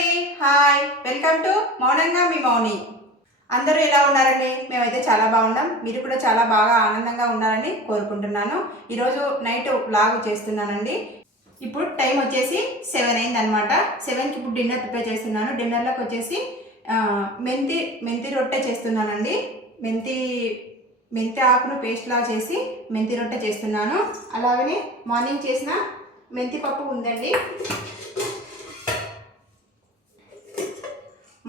అండి, hi, welcome to మౌనంగా మీ మౌని. అందరూ ఎలా ఉన్నారండి? మేమైతే చాలా బాగున్నాం. మీరు కూడా చాలా బాగా ఆనందంగా ఉన్నారని కోరుకుంటున్నాను. ఈరోజు నైట్ వ్లాగ్ చేస్తున్నానండి. ఇప్పుడు టైం వచ్చేసి 7 అయిందనమాట. 7కి ఇప్పుడు డిన్నర్ ప్రిపేర్ చేస్తున్నాను. డిన్నర్లోకి వచ్చేసి మెంతి రొట్టె చేస్తున్నానండి. మెంతి ఆకును పేస్ట్లా చేసి మెంతి రొట్టె చేస్తున్నాను. అలాగనే మార్నింగ్ చేసిన మెంతి పప్పు ఉందండి.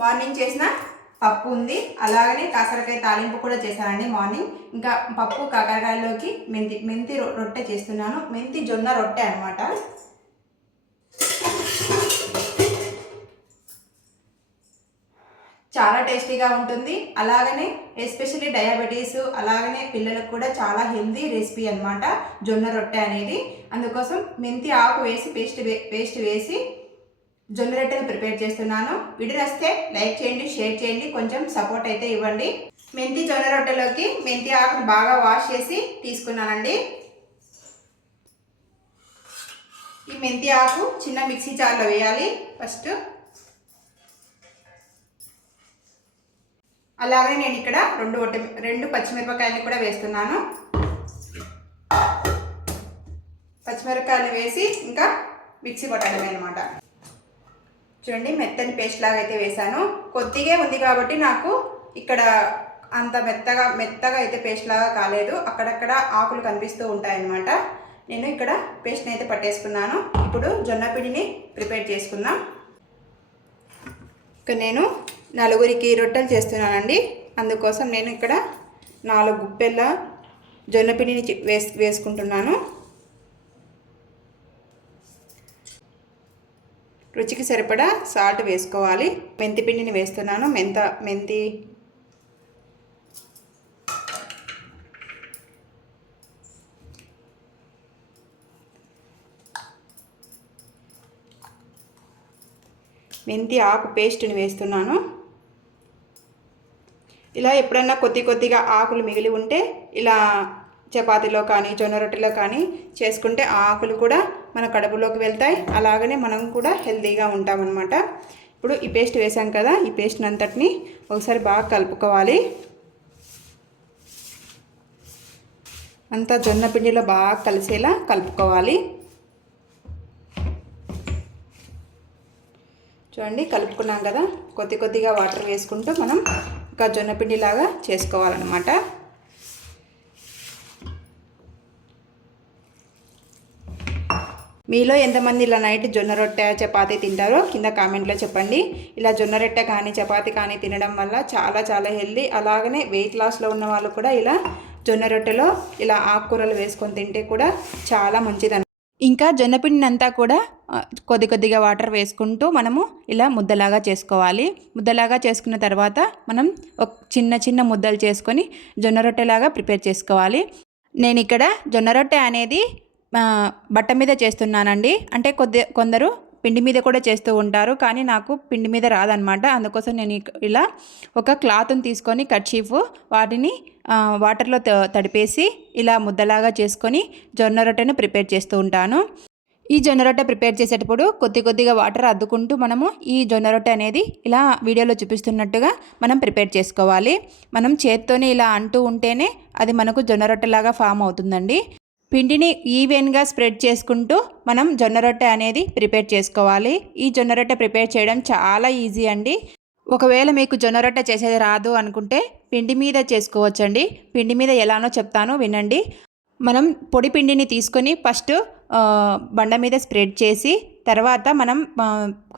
మార్నింగ్ చేసిన పప్పు ఉంది. అలాగనే కాకరకాయ తాలింపు కూడా చేశానండి మార్నింగ్. ఇంకా పప్పు కాకరకాయలోకి మెంతి రొట్టె చేస్తున్నాను. మెంతి జొన్న రొట్టె అనమాట. చాలా టేస్టీగా ఉంటుంది. అలాగనే ఎస్పెషల్లీ డయాబెటీస్ అలాగనే పిల్లలకు కూడా చాలా హెల్తీ రెసిపీ అనమాట జొన్న రొట్టె అనేది. అందుకోసం మెంతి ఆకు వేసి పేస్ట్ వేసి జొన్న రొట్టెలు ప్రిపేర్ చేస్తున్నాను. వీడియో నచ్చితే లైక్ చేయండి, షేర్ చేయండి, కొంచెం సపోర్ట్ అయితే ఇవ్వండి. మెంతి జొన్న రొట్టెలోకి మెంతి ఆకును బాగా వాష్ చేసి తీసుకున్నానండి. ఈ మెంతి ఆకు చిన్న మిక్సీ జార్లో వేయాలి ఫస్ట్. అలాగే నేను ఇక్కడ రెండు పచ్చిమిరపకాయలు కూడా వేస్తున్నాను. పచ్చిమిరపకాయలు వేసి ఇంకా మిక్సీ పట్టడమే అనమాట. చూడండి, మెత్తని పేస్ట్ లాగా అయితే వేసాను. కొద్దిగా ఉంది కాబట్టి నాకు ఇక్కడ అంత మెత్తగా అయితే పేస్ట్ లాగా కాలేదు. అక్కడక్కడ ఆకులు కనిపిస్తూ ఉంటాయన్నమాట. నేను ఇక్కడ పేస్ట్ని అయితే పట్టేసుకున్నాను. ఇప్పుడు జొన్న పిండిని ప్రిపేర్ చేసుకుందాం. ఇక నేను 4 రొట్టెలు చేస్తున్నానండి. అందుకోసం నేను ఇక్కడ 4 గుప్పెళ్ళ జొన్న పిండిని వేసుకుంటున్నాను. రుచికి సరిపడా సాల్ట్ వేసుకోవాలి. మెంతి పిండిని వేస్తున్నాను. మెంతి ఆకు పేస్ట్ని వేస్తున్నాను. ఇలా ఎప్పుడన్నా కొద్దిగా ఆకులు మిగిలి ఉంటే ఇలా చపాతీలో కానీ జొన్న రొట్టెలో కానీ చేసుకుంటే ఆ ఆకులు కూడా మన కడుపులోకి వెళ్తాయి. అలాగనే మనం కూడా హెల్తీగా ఉంటామన్నమాట. ఇప్పుడు ఈ పేస్ట్ వేసాం కదా, ఈ పేస్ట్ని అంతటిని ఒకసారి బాగా కలుపుకోవాలి. అంతా జొన్న పిండిలో బాగా కలిసేలా కలుపుకోవాలి. చూడండి, కలుపుకున్నాం కదా. కొద్దిగా వాటర్ వేసుకుంటూ మనం ఇంకా జొన్న పిండిలాగా చేసుకోవాలన్నమాట. మీలో ఎంతమంది ఇలా నైట్ జొన్న రొట్టె చపాతీ తింటారో కింద కామెంట్లో చెప్పండి. ఇలా జొన్న రొట్టె కానీ చపాతీ కానీ తినడం వల్ల చాలా హెల్దీ. అలాగనే వెయిట్ లాస్లో ఉన్న వాళ్ళు కూడా ఇలా జొన్న రొట్టెలో ఇలా ఆకుకూరలు వేసుకొని తింటే కూడా చాలా మంచిది. ఇంకా జొన్నపిండిని అంతా కూడా కొద్దిగా వాటర్ వేసుకుంటూ మనము ఇలా ముద్దలాగా చేసుకోవాలి. ముద్దలాగా చేసుకున్న తర్వాత మనం ఒక చిన్న ముద్దలు చేసుకొని జొన్న రొట్టెలాగా ప్రిపేర్ చేసుకోవాలి. నేను ఇక్కడ జొన్న రొట్టె అనేది బట్ట మీద చేస్తున్నానండి. అంటే కొందరు పిండి మీద కూడా చేస్తూ ఉంటారు, కానీ నాకు పిండి మీద రాదనమాట. అందుకోసం నేను ఇలా ఒక క్లాత్ని తీసుకొని కర్చీఫ్ వాటిని వాటర్లో తడిపేసి ఇలా ముద్దలాగా చేసుకొని జొన్న రొట్టెను ప్రిపేర్ చేస్తూ ఉంటాను. ఈ జొన్న రొట్టె ప్రిపేర్ చేసేటప్పుడు కొద్దిగా వాటర్ అద్దుకుంటూ మనము ఈ జొన్న రొట్టె అనేది ఇలా వీడియోలో చూపిస్తున్నట్టుగా మనం ప్రిపేర్ చేసుకోవాలి. మనం చేత్తోనే ఇలా అంటూ ఉంటేనే అది మనకు జొన్న రొట్టెలాగా ఫామ్ అవుతుందండి. పిండిని ఈవెన్గా స్ప్రెడ్ చేసుకుంటూ మనం జొన్న రొట్టె అనేది ప్రిపేర్ చేసుకోవాలి. ఈ జొన్న రొట్టె ప్రిపేర్ చేయడం చాలా ఈజీ అండి. ఒకవేళ మీకు జొన్న రొట్టె చేసేది రాదు అనుకుంటే పిండి మీద చేసుకోవచ్చండి. పిండి మీద ఎలానో చెప్తాను వినండి. మనం పొడి పిండిని తీసుకొని ఫస్ట్ బండ మీద స్ప్రెడ్ చేసి తర్వాత మనం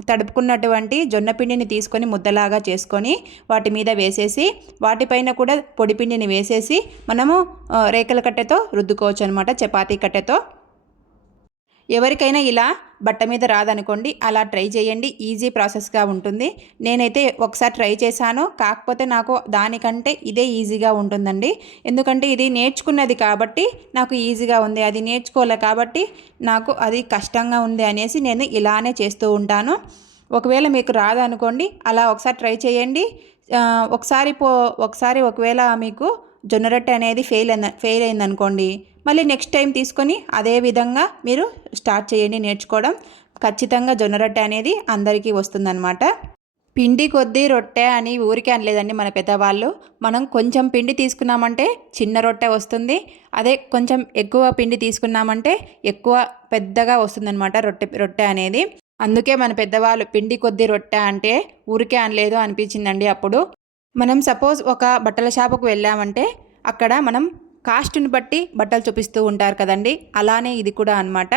తడుపుకున్నటువంటి జొన్న పిండిని తీసుకొని ముద్దలాగా చేసుకొని వాటి మీద వేసేసి వాటిపైన కూడా పొడి పిండిని వేసేసి మనము రేకల కట్టెతో రుద్దుకోవచ్చు అనమాట, చపాతీ కట్టెతో. ఎవరికైనా ఇలా బట్ట మీద రాదనుకోండి, అలా ట్రై చేయండి. ఈజీ ప్రాసెస్గా ఉంటుంది. నేనైతే ఒకసారి ట్రై చేశాను, కాకపోతే నాకు దానికంటే ఇదే ఈజీగా ఉంటుందండి. ఎందుకంటే ఇది నేర్చుకున్నది కాబట్టి నాకు ఈజీగా ఉంది, అది నేర్చుకోలే కాబట్టి నాకు అది కష్టంగా ఉంది అనేసి నేను ఇలానే చేస్తూ ఉంటాను. ఒకవేళ మీకు రాదనుకోండి, అలా ఒకసారి ట్రై చేయండి. ఒకసారి ఒకవేళ మీకు జొన్న రొట్టె అనేది ఫెయిల్ అయిందనుకోండి, మళ్ళీ నెక్స్ట్ టైం తీసుకొని అదే విధంగా మీరు స్టార్ట్ చేయండి నేర్చుకోవడం. ఖచ్చితంగా జొన్న రొట్టె అనేది అందరికీ వస్తుందన్నమాట. పిండి కొద్దీ రొట్టె అని ఊరికే అనలేదండి మన పెద్దవాళ్ళు. మనం కొంచెం పిండి తీసుకున్నామంటే చిన్న రొట్టె వస్తుంది. అదే కొంచెం ఎక్కువ పిండి తీసుకున్నామంటే ఎక్కువ పెద్దగా వస్తుందన్నమాట రొట్టె అనేది. అందుకే మన పెద్దవాళ్ళు పిండి కొద్దీ రొట్టె అంటే ఊరికే అనలేదు అనిపించిందండి అప్పుడు. మనం సపోజ్ ఒక బట్టల షాపుకు వెళ్ళామంటే అక్కడ మనం కాస్ట్ని బట్టి బట్టలు చూపిస్తూ ఉంటారు కదండి. అలానే ఇది కూడా అనమాట.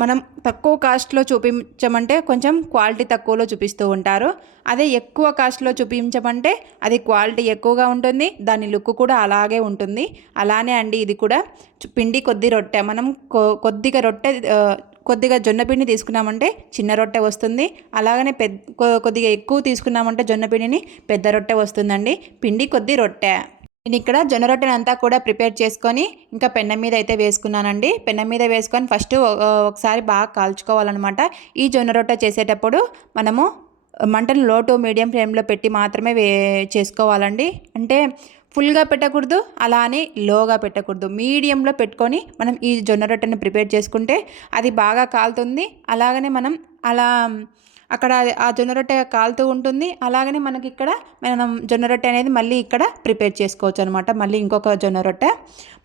మనం తక్కువ కాస్ట్లో చూపించమంటే కొంచెం క్వాలిటీ తక్కువలో చూపిస్తూ ఉంటారు. అదే ఎక్కువ కాస్ట్లో చూపించమంటే అది క్వాలిటీ ఎక్కువగా ఉంటుంది, దాని లుక్ కూడా అలాగే ఉంటుంది. అలానే అండి ఇది కూడా పిండి కొద్ది రొట్టె. మనం కొద్దిగా జొన్న పిండి తీసుకున్నామంటే చిన్న రొట్టె వస్తుంది. అలాగనే కొద్దిగా ఎక్కువ తీసుకున్నామంటే జొన్న పిండిని పెద్ద రొట్టె వస్తుందండి. పిండి కొద్ది రొట్టె. నేను ఇక్కడ జొన్న రొట్టెని అంతా కూడా ప్రిపేర్ చేసుకొని ఇంకా పెనం మీద అయితే వేసుకున్నానండి. పెనం మీద వేసుకొని ఫస్ట్ ఒకసారి బాగా కాల్చుకోవాలన్నమాట. ఈ జొన్న రొట్టె చేసేటప్పుడు మనము మంటను లో టు మీడియం ఫ్లేమ్లో పెట్టి మాత్రమే చేసుకోవాలండి. అంటే ఫుల్గా పెట్టకూడదు, అలా అని లోగా పెట్టకూడదు. మీడియంలో పెట్టుకొని మనం ఈ జొన్న రొట్టెని ప్రిపేర్ చేసుకుంటే అది బాగా కాలుతుంది. అలాగనే మనం అలా అక్కడ ఆ జొన్న రొట్టె కాలుతూ ఉంటుంది. అలాగనే మనకి ఇక్కడ మనం జొన్న రొట్టె అనేది మళ్ళీ ఇక్కడ ప్రిపేర్ చేసుకోవచ్చు అనమాట. మళ్ళీ ఇంకొక జొన్న రొట్టె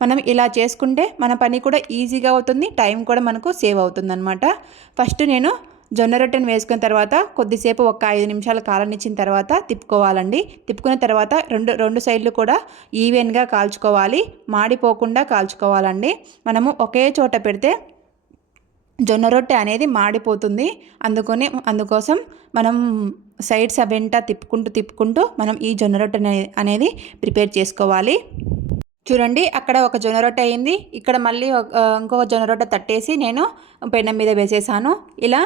మనం ఇలా చేసుకుంటే మన పని కూడా ఈజీగా అవుతుంది, టైం కూడా మనకు సేవ్ అవుతుంది అనమాట. ఫస్ట్ నేను జొన్న రొట్టెను వేసుకున్న తర్వాత కొద్దిసేపు ఒక 5 నిమిషాలు కాలనిచ్చిన తర్వాత తిప్పుకోవాలండి. తిప్పుకున్న తర్వాత రెండు సైడ్లు కూడా ఈవెన్గా కాల్చుకోవాలి, మాడిపోకుండా కాల్చుకోవాలండి. మనము ఒకే చోట పెడితే జొన్న రొట్టె అనేది మాడిపోతుంది. అందుకోసం మనం సైడ్స్ వెంట తిప్పుకుంటూ మనం ఈ జొన్న రొట్టె అనేది ప్రిపేర్ చేసుకోవాలి. చూడండి, అక్కడ ఒక జొన్న రొట్టె అయింది. ఇక్కడ మళ్ళీ ఇంకొక జొన్న రొట్టె తట్టేసి నేను పెనం మీద వేసేసాను. ఇలా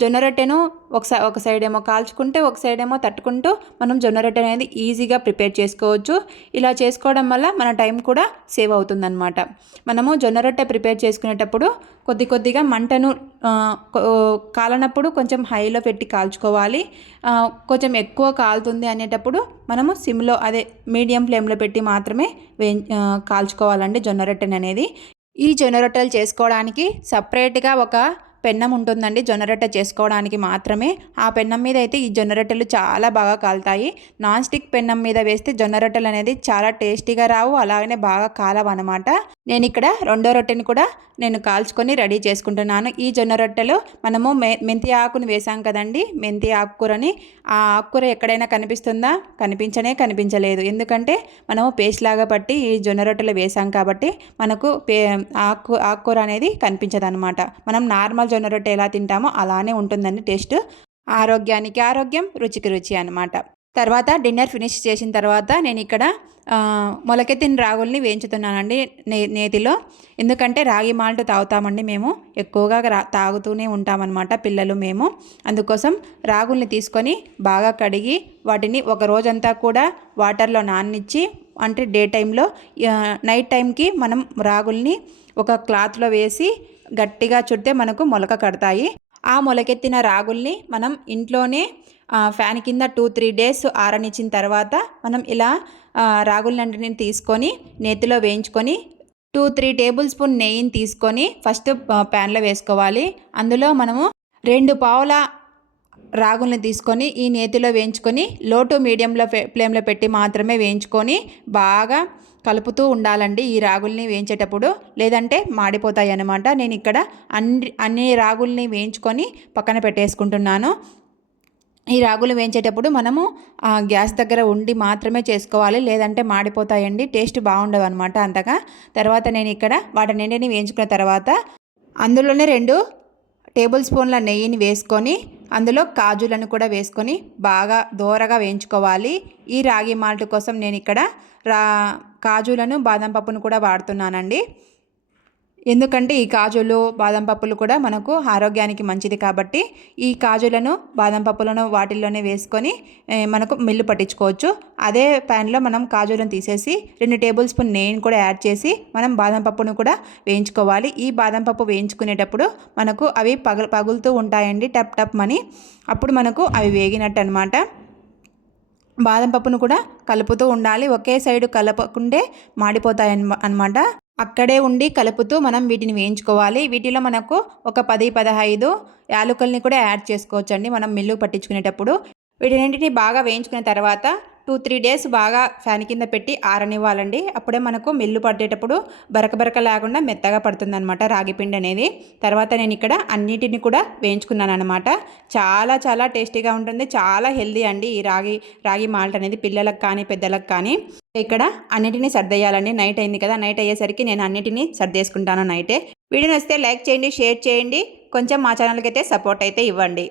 జొన్న రొట్టెను ఒక సైడ్ ఏమో కాల్చుకుంటే ఒక సైడ్ ఏమో తట్టుకుంటూ మనం జొన్న రొట్టె అనేది ఈజీగా ప్రిపేర్ చేసుకోవచ్చు. ఇలా చేసుకోవడం వల్ల మన టైం కూడా సేవ్ అవుతుందన్నమాట. మనము జొన్న రొట్టె ప్రిపేర్ చేసుకునేటప్పుడు కొద్దిగా మంటను కాలనప్పుడు కొంచెం హైలో పెట్టి కాల్చుకోవాలి. కొంచెం ఎక్కువ కాలుతుంది అనేటప్పుడు మనము సిమ్లో అదే మీడియం ఫ్లేమ్లో పెట్టి మాత్రమే కాల్చుకోవాలండి జొన్న రొట్టెని అనేది. ఈ జొన్న రొట్టెలు చేసుకోవడానికి సపరేట్గా ఒక పెన్నం ఉంటుందండి జొన్న రొట్టె చేసుకోవడానికి మాత్రమే. ఆ పెన్నం మీద అయితే ఈ జొన్న రొట్టెలు చాలా బాగా కాలుతాయి. నాన్ స్టిక్ పెన్నం మీద వేస్తే జొన్న రొట్టెలు అనేది చాలా టేస్టీగా రావు, అలాగనే బాగా కాలవు అనమాట. నేను ఇక్కడ రెండో రొట్టెని కూడా నేను కాల్చుకొని రెడీ చేసుకుంటున్నాను. ఈ జొన్న రొట్టెలో మనము మెంతి ఆకుని వేసాం కదండి, మెంతి ఆకుకూరని. ఆ ఆకుకూర ఎక్కడైనా కనిపిస్తుందా? కనిపించలేదు. ఎందుకంటే మనము పేస్ట్ లాగా పట్టి ఈ జొన్న రొట్టెలు వేసాం కాబట్టి మనకు ఆకుకూర అనేది కనిపించదనమాట. మనం నార్మల్ జొన్న రొట్టె ఎలా తింటామో అలానే ఉంటుందండి టేస్ట్. ఆరోగ్యానికి ఆరోగ్యం, రుచికి రుచి అనమాట. తర్వాత డిన్నర్ ఫినిష్ చేసిన తర్వాత నేను ఇక్కడ మొలకెత్తిన రాగుల్ని వేయించుతున్నానండి నేతిలో. ఎందుకంటే రాగి మాల్ట్ తాగుతామండి మేము, ఎక్కువగా తాగుతూనే ఉంటామన్నమాట పిల్లలు మేము. అందుకోసం రాగుల్ని తీసుకొని బాగా కడిగి వాటిని ఒక రోజంతా కూడా వాటర్లో నాననిచ్చి, అంటే డే టైంలో నైట్ టైంకి మనం రాగుల్ని ఒక క్లాత్లో వేసి గట్టిగా చుడితే మనకు మొలక కడతాయి. ఆ మొలకెత్తిన రాగుల్ని మనం ఇంట్లోనే ఫ్యాన్ కింద 2-3 డేస్ ఆరనిచ్చిన తర్వాత మనం ఇలా రాగులన్నింటిని తీసుకొని నేతిలో వేయించుకొని 2-3 టేబుల్ స్పూన్ నెయ్యిని తీసుకొని ఫస్ట్ ప్యాన్లో వేసుకోవాలి. అందులో మనము 2 పావుల రాగుల్ని తీసుకొని ఈ నేతిలో వేయించుకొని లో టు మీడియంలో ఫ్లేమ్లో పెట్టి మాత్రమే వేయించుకొని బాగా కలుపుతూ ఉండాలండి ఈ రాగుల్ని వేయించేటప్పుడు, లేదంటే మాడిపోతాయి అన్నమాట. నేను ఇక్కడ అన్ని రాగుల్ని వేయించుకొని పక్కన పెట్టేసుకుంటున్నాను. ఈ రాగులు వేయించేటప్పుడు మనము గ్యాస్ దగ్గర ఉండి మాత్రమే చేసుకోవాలి, లేదంటే మాడిపోతాయండి, టేస్ట్ బాగుండవు అనమాట అంతగా. తర్వాత నేను ఇక్కడ వాటిని వేయించుకున్న తర్వాత అందులోనే 2 టేబుల్ స్పూన్ల నెయ్యిని వేసుకొని అందులో కాజులను కూడా వేసుకొని బాగా దోరగా వేయించుకోవాలి. ఈ రాగి మాల్ట్ కోసం నేను ఇక్కడ కాజులను బాదం పప్పును కూడా వాడుతున్నానండి. ఎందుకంటే ఈ కాజులు బాదం పప్పులు కూడా మనకు ఆరోగ్యానికి మంచిది కాబట్టి ఈ కాజులను బాదం పప్పులను వాటిల్లోనే వేసుకొని మనకు మిల్లు పట్టించుకోవచ్చు. అదే ప్యాన్లో మనం కాజులను తీసేసి 2 టేబుల్ స్పూన్ నెయ్యిని కూడా యాడ్ చేసి మనం బాదం పప్పును కూడా వేయించుకోవాలి. ఈ బాదం పప్పు వేయించుకునేటప్పుడు మనకు అవి పగులుతూ ఉంటాయండి టప్ టప్ అని, అప్పుడు మనకు అవి వేగినట్టు అనమాట. బాదం పప్పును కూడా కలుపుతూ ఉండాలి, ఒకే సైడు కలపకుండే మాడిపోతాయి అన్నమాట. అక్కడే ఉండి కలుపుతూ మనం వీటిని వేయించుకోవాలి. వీటిలో మనకు ఒక 10-15 యాలకుల్ని కూడా యాడ్ చేసుకోవచ్చండి మనం మిల్లు పట్టించుకునేటప్పుడు. వీటన్నింటిని బాగా వేయించుకున్న తర్వాత 2-3 డేస్ బాగా ఫ్యాన్ కింద పెట్టి ఆరనివ్వాలండి. అప్పుడే మనకు మిల్లు పట్టేటప్పుడు బరక బరక లేకుండా మెత్తగా పడుతుందనమాట రాగి పిండి అనేది. తర్వాత నేను ఇక్కడ అన్నిటిని కూడా వేయించుకున్నాను అనమాట. చాలా చాలా టేస్టీగా ఉంటుంది. చాలా హెల్దీ అండి ఈ రాగి మాల్ట్ అనేది పిల్లలకు కానీ పెద్దలకు కానీ. ఇక్కడ అన్నిటినీ సర్దేయాలండి. నైట్ అయింది కదా, నైట్ అయ్యేసరికి నేను అన్నిటినీ సర్దేసుకుంటాను నైటే. వీడియో నచ్చితే లైక్ చేయండి, షేర్ చేయండి, కొంచెం మా ఛానల్కి అయితే సపోర్ట్ అయితే ఇవ్వండి.